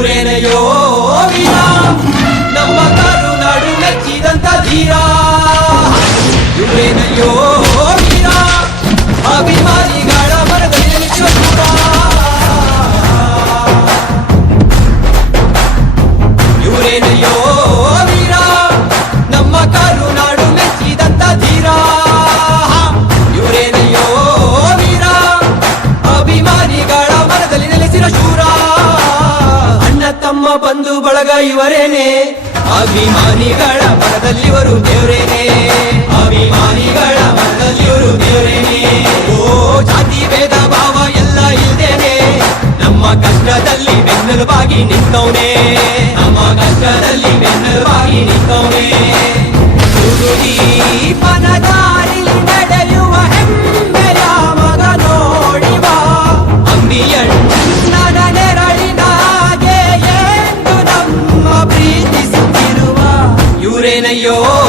ಇವರೇನೆಯೋ ವೀರ ನಮ್ಮ ಕರುನಾಡು ಮೆಚ್ಚಿದಂತ ಧೀರ ಇವರೇನೆಯೋ ವೀರ ಬಂಧು ಬಳಗ ಇವರೇನೆ? ಅಭಿಮಾನಿಗಳ ಮನದಲ್ಲಿ ಇವರು ದೇವರೇನೆ. ಅಭಿಮಾನಿಗಳ ಮನದಲ್ಲಿ ಇವರು ದೇವರೇನೆ. ಓ, ಜಾತಿ, ಭೇದ, ಭಾವ ಎಲ್ಲ ಇಲ್ದೇನೆ. ನಮ್ಮ ಕಷ್ಟದಲ್ಲಿ ಬೆನ್ನೆಲುಬಾಗಿ ನಿಂತವನೇ. ನಮ್ಮ ಕಷ್ಟದಲ್ಲಿ ಬೆನ್ನೆಲುಬಾಗಿ ನಿಂತವನೇ. 诶呦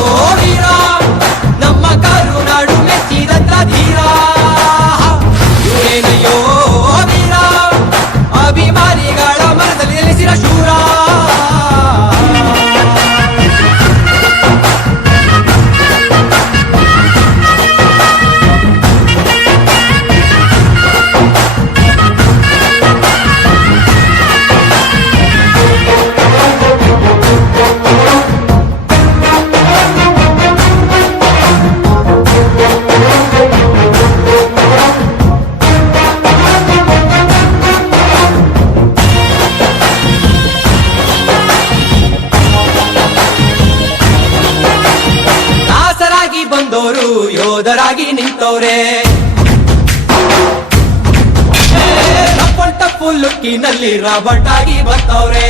ಯೋಧರಾಗಿ ನಿಂತವ್ರೆ. ಟಪ್ಪು ಲುಕ್ಕಿನಲ್ಲಿ ರಾಬರ್ಟ್ ಆಗಿ ಬರ್ತವ್ರೆ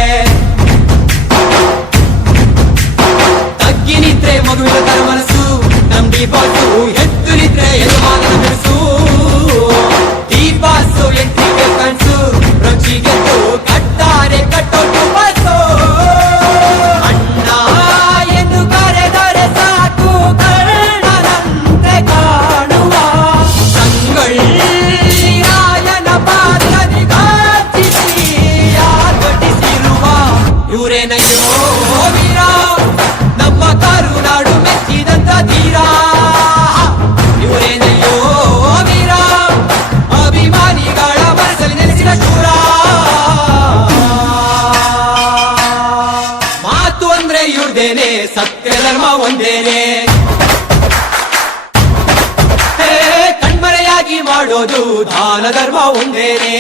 ಇವ್ರದೇನೆ ಸತ್ಯ ಧರ್ಮ ಒಂದೇನೆ ಕಣ್ಮರೆಯಾಗಿ ಮಾಡೋದು ದಾನ ಧರ್ಮ ಒಂದೇನೆ.